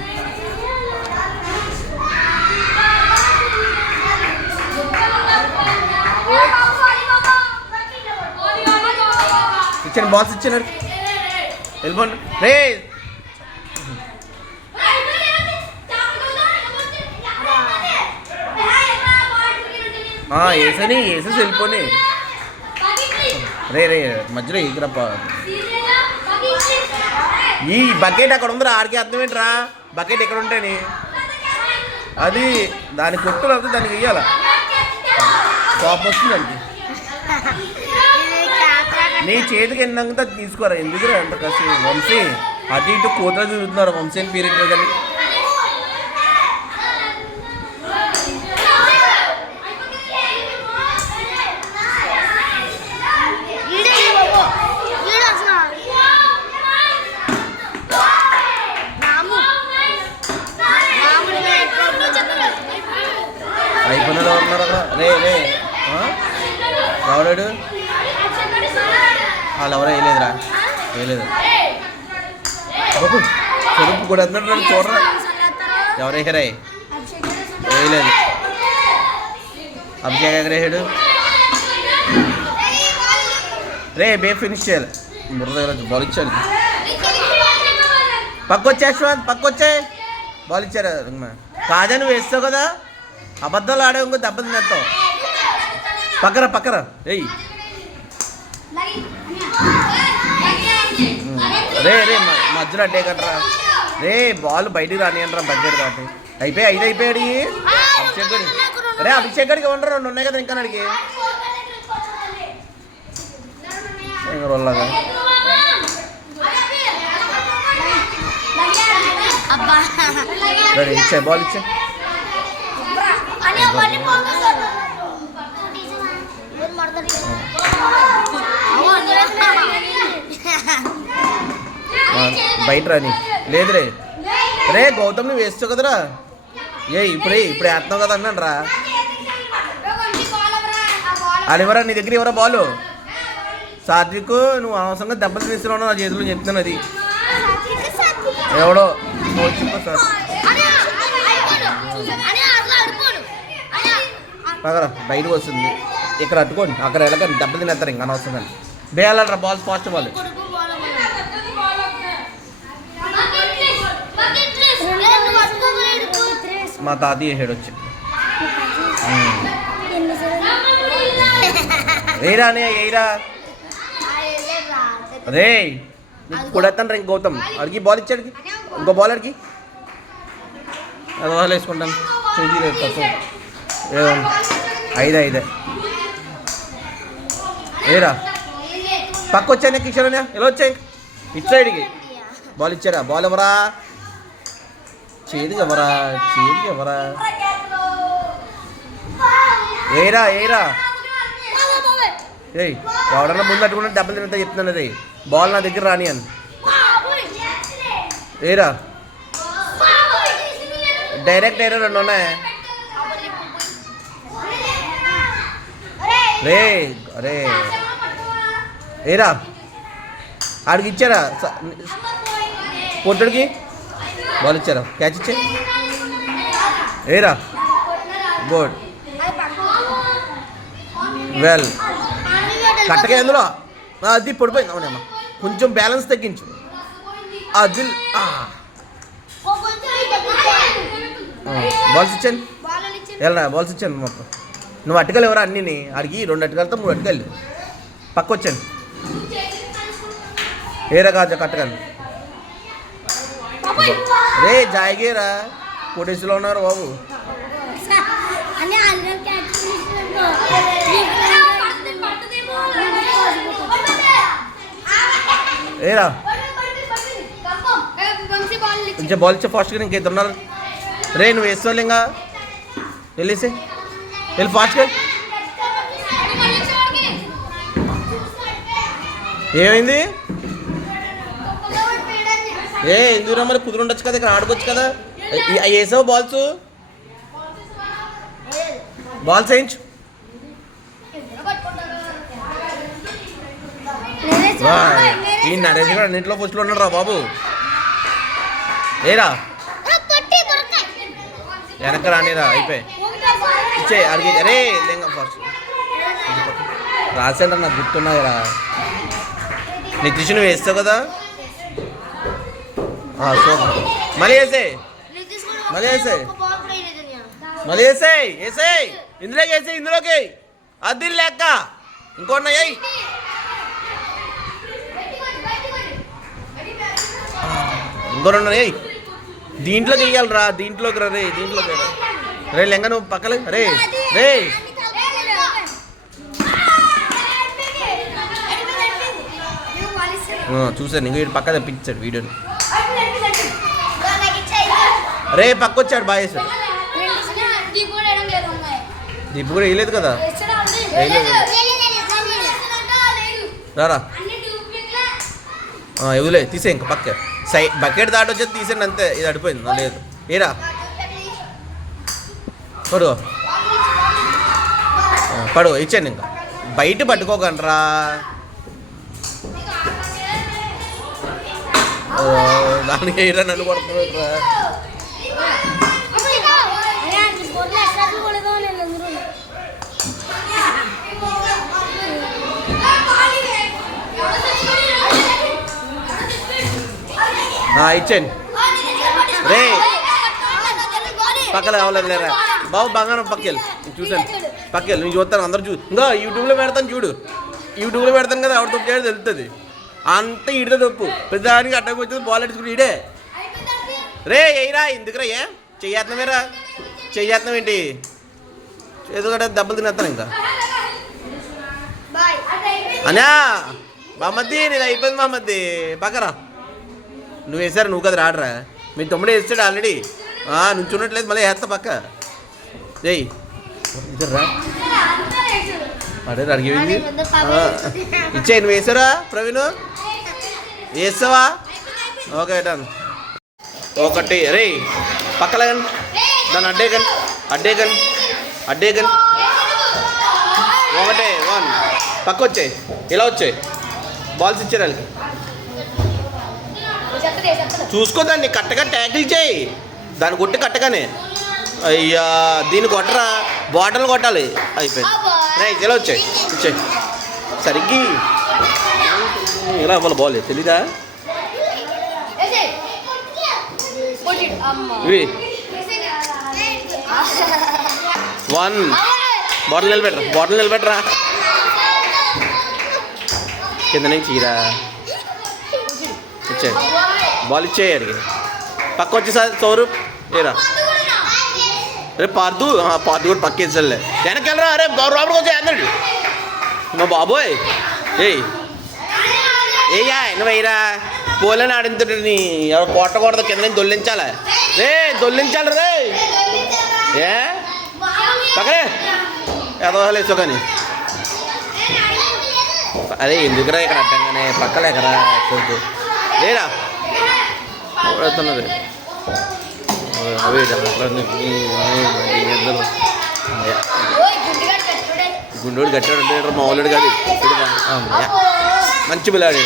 ఇచ్చాను బాల్స్ ఇచ్చాను వెళ్ళిపోండి రే. వేసేసి వెళ్ళిపోని రే రే మధ్యలో ఎగిరప్ప. ఈ బకెట్ అక్కడ ఉందిరా ఆడికి అర్థం ఏంట్రా బకెట్ ఎక్కడ ఉంటాయని అది దాని కొట్టు లేకపోతే దానికి వెయ్యాల కోపం వస్తుంది దానికి. నీ చేతికి ఎన్నంతా తీసుకోరా ఎందుకురా ఎంత కసి వంశీ అటు ఇటు కూతురు చూస్తున్నారు వంశీ అని పీరియడ్ కానీ. అయిపోయిన ఉన్నారు అక్కడ రే రే ఎవడాడు వాళ్ళు ఎవరో వేయలేదురా వేయలేదు చెరుపు కూడా అన్నట్టు చూడరా ఎవరు వేసారా వేయలేదు. అభిషేక్ ఎక్కడ వేసాడు రే బే ఫినిష్ చేయాలి బుర్ర దగ్గర బాల్ ఇచ్చాడు పక్కొచ్చే యశ్వంత్ పక్కొచ్చే బాల్ ఇచ్చారు కాజా నువ్వు వేస్తావు కదా అబద్ధాలు ఆడే ఇంకో దెబ్బ తినేస్తావు పక్కన ఏయ్ రే రే మధ్యలో అడ్డే కట్టరా రే బాల్ బయటికి రానియండి బడ్జెట్ కాబట్టి అయిపోయి 5 అయిపోయాడు అభిషేక్ గడి. అరే అభిషేక్ గడికి ఇవ్వండి 2 ఉన్నాయి కదా ఇంకా అడిగి రోల్లాగా రెడీ ఇచ్చే బాల్ ఇచ్చే బయట రాని లేదు రే రే గౌతమ్ నువ్వు వేస్తావు కదరా ఇప్పుడే వేస్తున్నావు కదా అన్నాను రా. అది ఎవరా నీ దగ్గర ఎవరా బాలు సాత్విక్ నువ్వు అవసరంగా దెబ్బలు తీస్తున్నావు నా చేతిలో చెప్తాను అది ఎవడో పక్కన బయటకు వస్తుంది ఇక్కడ అట్టుకోండి అక్కడ వెళ్ళకండి దెబ్బలు తినేస్తారు ఇంకా అనవసరం కానీ వేయాలరా బాల్ ఫాస్ట్ బాల్. మా తాతయ్య వేసాడు వచ్చి ఏరా నే ఏరా రే కూడా ఎత్తాను ఇంక గౌతమ్ అడిగి బాల్ ఇచ్చాడికి ఇంకో బాల్ అడిగి అది వాళ్ళు వేసుకుంటాను తక్కువ 5 ఏరా పక్క వచ్చాయి కిషోర్ ఎలా వచ్చాయి ఇటు సైడ్కి బాల్ ఇచ్చారా బాల్ ఎవరా చేతికి ఎవరా ఏరా ఏయ్ ఎవడన్నా ముందు అట్టుకుంటే దెబ్బలు తింటా చెప్తున్నాను అదే బాల్ నా దగ్గర రాని అని ఏరా డైరెక్ట్ 2 ఉన్నాయి రే అరే ఏరా ఆడికి ఇచ్చారా పొట్టుడికి బాల్ ఇచ్చారా క్యాచ్ ఇచ్చే ఏరా గుడ్ వెల్ కట్టగా ఎందులో అది పడిపోయింది అవునమ్మా కొంచెం బ్యాలెన్స్ తగ్గించు అది బాల్స్ ఇచ్చాను వెళ్ళరా బాల్స్ ఇచ్చాను మొత్తం నువ్వు అటుకలు ఎవరు అన్నీ అడిగి 2 అటుకలతో 3 అటుకలు పక్క వచ్చాను ఏరా కాజా కట్టగాను రే జాయిగేరా కోటేశ్వరలో ఉన్నారు బాబు ఏరా కొంచెం బాల్ ఇచ్చే ఫాస్ట్గా ఇంకైతే ఉన్నారు రే నువ్వు వేస్తావు ఇంకా వెళ్ళేసి వెళ్ళి ఫాస్ట్గా ఏమైంది ఎందుకు మరి కుదురుండొచ్చు కదా ఇక్కడ ఆడుకోవచ్చు కదా అవి వేసావు బాల్స్ వేయించు ఈ నరేష్ కూడా అన్నింటిలో ఫస్ట్లో ఉన్నాడు రా బాబు ఏరా వెనక రానిరా అయిపోయి ఇచ్చే అడిగి అరే లేంగా ఫస్ట్ రాసేంట నాకు గుర్తున్నాయిరా నితీష్ నువ్వు వేస్తావు కదా సూపర్ మళ్ళీ వేసేయ్ ఇందులోకి అది లెక్క ఇంకోటి అయ్యి ఇంకో 2 అయ్యి దీంట్లోకి వెయ్యాలిరా దీంట్లోకి రా దీంట్లోకి రే లెంగ నువ్వు పక్కలే రే చూసాను ఇంక వీడు పక్క తెప్పించాడు వీడియోని రే పక్క వచ్చాడు బాగా వేసాడు దీపు కూడా వేయలేదు కదా రారా ఎవలే తీసే ఇంక పక్క బకెట్ దాటి వచ్చేది తీసేయండి అంతే ఇది అడిపోయింది లేదు ఏరా పడు ఇచ్చాను ఇంకా బయట పట్టుకోకండ్రా దానికి ఏరా నన్ను కొడుతున్నా ఇచ్చాను రే పక్కన అవ్వలేదు లేరా బాబు బంగారం పక్కెళ్ళి చూసాను పక్కెళ్ళి నేను చూస్తాను అందరూ ఇంకా యూట్యూబ్లో పెడతాను కదా ఆవిడ తప్పు చేయడం తెలుస్తుంది అంత ఈడితే తప్పు పెద్దదానికి అడ్డకు వచ్చేది బాల్ అడుచుకుని ఈడే రే ఎయిరా ఎందుకురా చెయ్యేస్తున్నాం ఏంటి ఎందుకంటే దెబ్బలు తినేస్తాను ఇంకా అన్నా బామ్మద్ది నేను అయిపోయింది బామ్మద్ది పక్కరా నువ్వు వేసారా నువ్వు కదా రాడరా మీ తమ్ముడు వేస్తాడు ఆల్రెడీ నుంచున్నట్లేదు మళ్ళీ వేస్తా పక్క జై ఇద్దరు అడే అడిగింది ఇచ్చే నువ్వు వేసారా ప్రవీణ్ వేస్తావా ఓకే డన్ ఒకటి రే పక్కలగండి దాన్ని అడ్డేగన్ ఒకటే 1 పక్క వచ్చాయి ఇలా వచ్చాయి బాల్స్ ఇచ్చారు వాళ్ళకి చూసుకోదాన్ని కట్టగా ట్యాకిల్ చేయి దాన్ని కొట్టి కట్టగానే అయ్యా దీన్ని కొట్టరా బాటలు కొట్టాలి అయిపోయింది రైట్ ఇలా వచ్చాయి ఇచ్చాయి సరిగ్గి ఇలా అవ్వాలి బాల్ తెలీదా ఇవి 1 బాటిల్ నిలబెట్టరా కింద నుంచి ఇరా ఇచ్చే బాల్ ఇచ్చేయి అడిగి పక్క వచ్చేసారి సౌరూప్ ఏరా అరే పార్దు కూడా పక్క వేసాలే వెనకెళ్ళరా అరే రాబడికి వచ్చా అందరికి మా బాబోయ్ ఏయ్యా నువ్వు వేయరా పోలని ఆడించుడు నీ ఎవరు కొట్టకూడదు కింద నుంచి దొల్లించాలి రే ఏ పక్కనే ఎదవలేసో కానీ అదే ఎందుకురా ఇక్కడ అడ్డంగానే పక్కలేకరా చూద్దు లేరా పడుతున్నది గుండోడు గట్టాడు అంటే మామూలుడు కాదు మంచి పిల్లాడు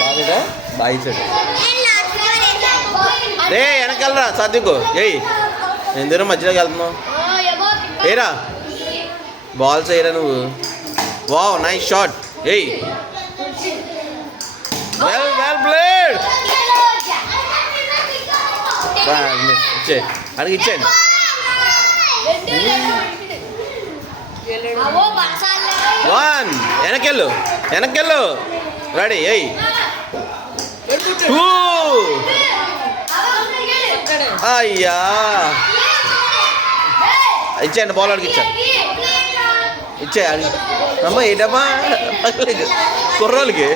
బాగా బాయిసాడు రే వెనకాలరా సర్దుకో ఎందుకు మధ్యలోకి వెళ్తున్నావు ఏరా బాల్స్ వేయరా నువ్వు wow nice shot well played అడిగి ఇచ్చేయండి 1 వెనకెళ్ళు వెనకెళ్ళు రెడీ ఎయ్ 2 అయ్యా ఇచ్చేయండి బాల్ అడిగి ఇచ్చే అమ్మ ఏంటమ్మా కుర్రోళ్ళకి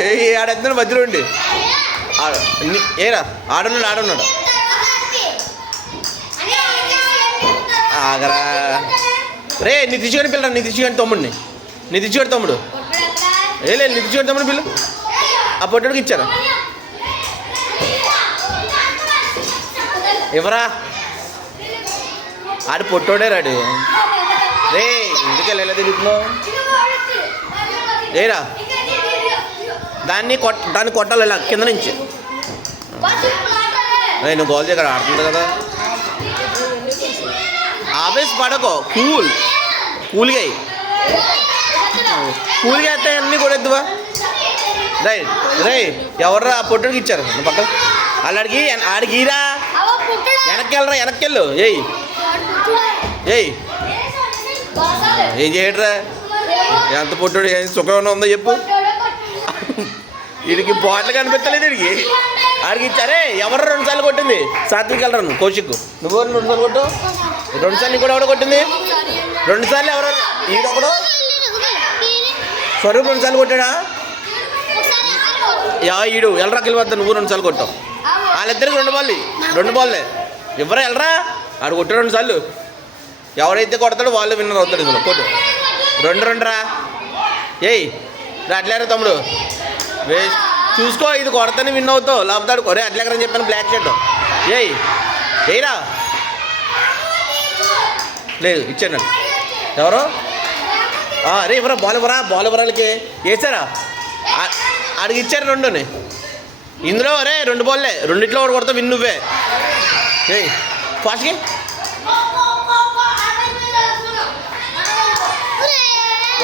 ఆడెత్తున్నాడు మధ్యలో ఉండి ఏరా ఆడున్నాడు ఆగరా రే నీ తెచ్చుకొని పిల్లరా నీ తెచ్చుకొని తమ్ముడు లేదు నీ తెచ్చుకొని తమ్ముడు పిల్లు ఆ పొట్టడికి ఇచ్చారా ఎవరా ఆడు పొట్టోడే రాడు రే ఇంటికి వెళ్ళా తిరుగుతున్నావు ఏరా దాన్ని కొట్టాలి ఇలా కింద నుంచి నువ్వు గోల్ దగ్గర ఆడుతుంది కదా ఆవేశ పడకో కూల్గా అయితే అన్నీ కూడా ఎద్దువా రే ఎవర్రా ఆ పొట్టుడికి ఇచ్చారు నువ్వు పక్కన వాళ్ళు ఆడిగిరా వెనక్కెళ్ళు ఏయ్ ఏం చేయట్రా ఎంత పొట్టుడు ఏం సుఖం ఉందో చెప్పు వీడికి బాటిల్ కనిపించలేదు వీడికి ఆడికి ఇచ్చారే ఎవరు 2 సార్లు కొట్టింది సాత్విక్ వెళ్ళరాను కౌశిక్ నువ్వు 2 సార్లు కొట్టు 2 సార్లు కూడా ఎవడో కొట్టింది 2 సార్లు ఎవరు ఈడొకడు స్వరూప్ 2 సార్లు కొట్టాడా ఈడు ఎల్లరా గెలివద్దా నువ్వు 2 సార్లు కొట్టావు వాళ్ళిద్దరికి 2 బాల్లే ఎవరా వెళ్ళరా ఆడు కొట్టాడు 2 సార్లు ఎవరైతే కొడతాడో వాళ్ళు విన్నర్ అవుతాడు ఇందులో కొట్టు 2 రా ఏయ్ అట్లేరా తమ్ముడు వేస్ట్ చూసుకో ఇది కొడతానే విన్ అవుతావు లేకపోతే కొరే అట్లేకరని చెప్పాను బ్లాక్ షర్ట్ ఏయ్రా లేదు ఇచ్చాను ఎవరు రే ఇవ్వరా బాల్ ఇవ్వరాలకి వేసారా ఆడికి ఇచ్చారు 2 ఇందులో రే 2 బాల్లే 2 ఒకటి కొడతావు విన్ నువ్వే ఏయ్ ఫాస్ట్కి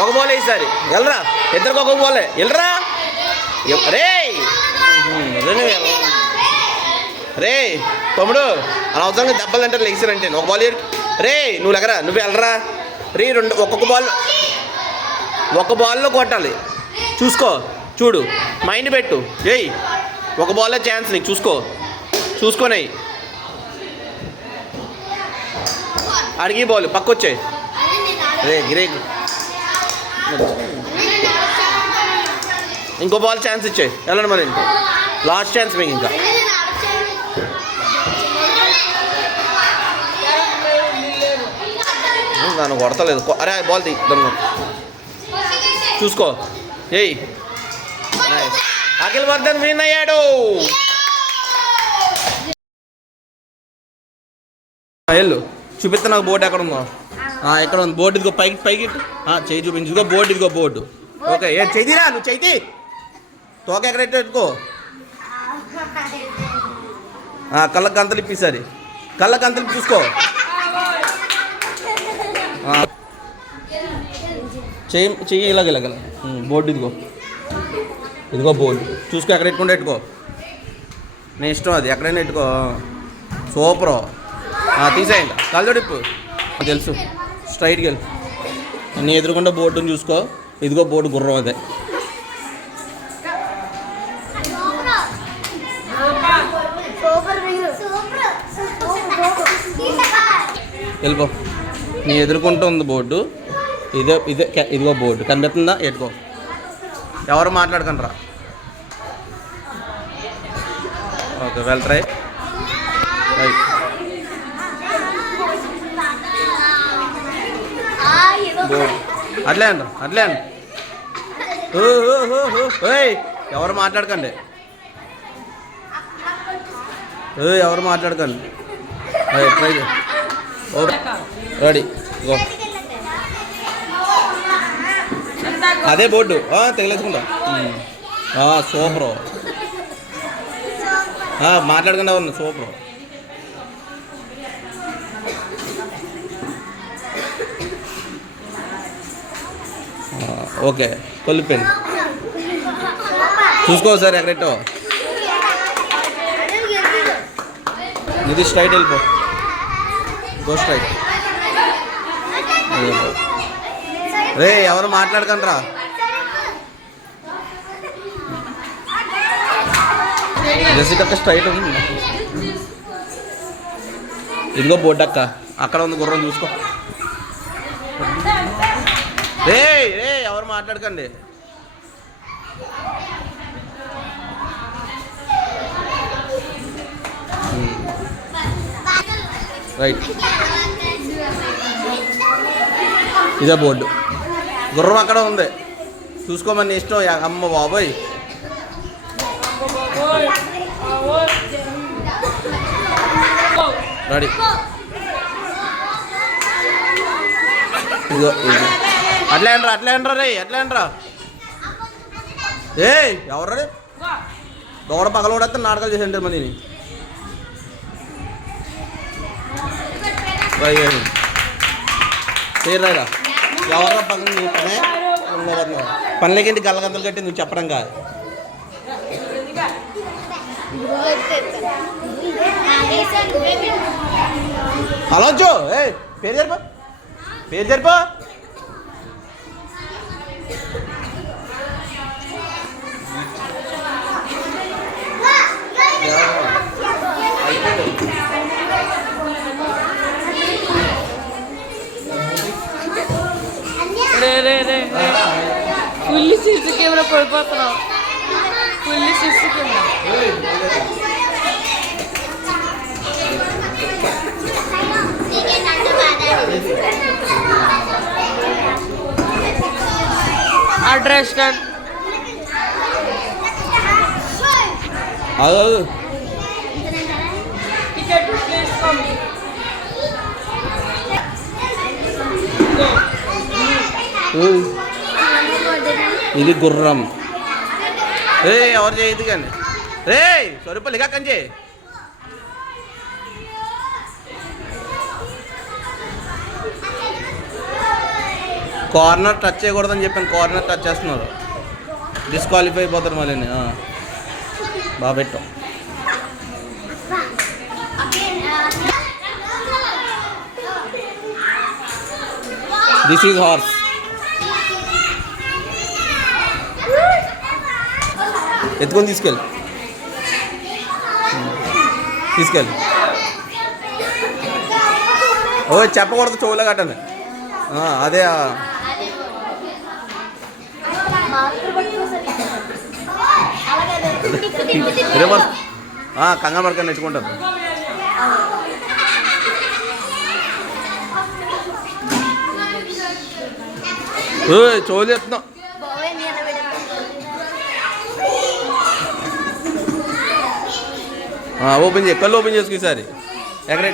ఒక బాల్ వేసారి వెళ్ళరా ఇద్దరికి ఒక బాలే వెళ్ళరా రే రే తమ్ముడు అనవసరంగా దెబ్బలు అంటారు లెగిసారంటే ఒక బాల్ రే నువ్వు లెగరా నువ్వు వెళ్ళరా రే ఒక బాల్లో కొట్టాలి చూడు మైండ్ పెట్టు ఏయ్ ఒక బాల్లో ఛాన్స్ నీకు చూసుకోనాయి అడిగి బాల్ పక్కొచ్చాయి రే గిరే ఇంకో బాల్ ఛాన్స్ ఇచ్చాయి వెళ్ళండి మరి లాస్ట్ ఛాన్స్ మీకు ఇంకా నన్ను కొడతలేదు అరే బాల్ తీ చూసుకో ఏయ్ అఖిల్ వర్ధన్ విన్ అయ్యాడు వెళ్ళు చూపిస్తా నాకు బోర్డు ఎక్కడ ఉందో ఎక్కడ ఉంది బోర్డు ఇదిగో పైకి చేయి చూపించు ఇదిగో బోర్డు ఓకే చెయ్యిరా నువ్వు చెయ్యి తోక ఎక్కడ పెట్టుకో కళ్ళకి గంతలు ఇప్పిసారి కళ్ళకి గంతలు చూసుకో చెయ్యి ఇలాగ బోర్డు ఇదిగో బోర్డు చూసుకో ఎక్కడ పెట్టుకుంటే పెట్టుకో నీ ఇష్టం అది ఎక్కడైనా పెట్టుకో సూపర్ తీసేయండి కళ్ళొడిప్పు తెలుసు స్ట్రైట్కి వెళ్ళి నీ ఎదురుకుండా బోర్డుని చూసుకో ఇదిగో బోర్డు గుర్రం అదే వెళ్ళిపో నీ ఎదురుకుంటూ ఉంది బోర్డు ఇదిగో బోర్డు కనిపిస్తుందా ఎట్టుకో ఎవరు మాట్లాడకండి రా okay well try right board అట్లే అండి ఎవరు మాట్లాడకండి ట్రై ఓకే రెడీ గో అదే బోర్డు తగిలేసుకుంటా సూపర్ మాట్లాడకుండా ఉన్నా సూపర్ ఓకే కొలిపోయింది చూసుకో సార్ ఎక్కడెట్టో ఇది స్ట్రైట్ వెళ్ళిపో గో స్ట్రైట్ రే ఎవరు మాట్లాడకండి రా జెసిక అక్క స్ట్రైట్ ఉంది. ఇదిగో బోర్డు అక్క, అక్కడ ఉంది గుర్రం చూసుకో. రే రే ఎవరు మాట్లాడకండి. రైట్, ఇదే బోర్డు. గుర్రం అక్కడ ఉంది చూసుకోమని ఇష్టం. అమ్మ బాబోయ్, రెడీ. ఇదిగో అట్లా ఏంట్రా రే, ఎట్లా ఏంట్రా. ఏ ఎవరు రే దూడ పగల కూడా నాటకాలు చేసి ఉంటారు మందిని. పేరు రాయరా, ఎవరా పక్కన నువ్వు పనులకి ఇంటి గల్లగంతలు కట్టి నువ్వు చెప్పడం కాదు. హలో చో, ఏ పేరు జరిపా, పేరు జరిపా. ఫుల్ సీసీ కెమెరా పడిపోతున్నావు. Full CC camera. అడ్రస్ ఇది గుర్రం. రే ఎవరు చేయదు కానీ రే స్వరూప లిగా కంచి. కార్నర్ టచ్ చేయకూడదని చెప్పాను, కార్నర్ టచ్ చేస్తున్నారు, డిస్క్వాలిఫై అయిపోతారు మళ్ళీ. బాగా పెట్టాం. This is horse. ఎత్తుకొని తీసుకెళ్ళి ఓ చెప్పకూడదు, చెవులో కట్టండి. అదే రివర్స్ కంగారు పడకండి, నెట్టుకుంటారు. చెవులు ఎత్తున్నాం. ఓపెన్ చేయి, కళ్ళు ఓపెన్ చేసుకు ఈసారి. ఎక్కడ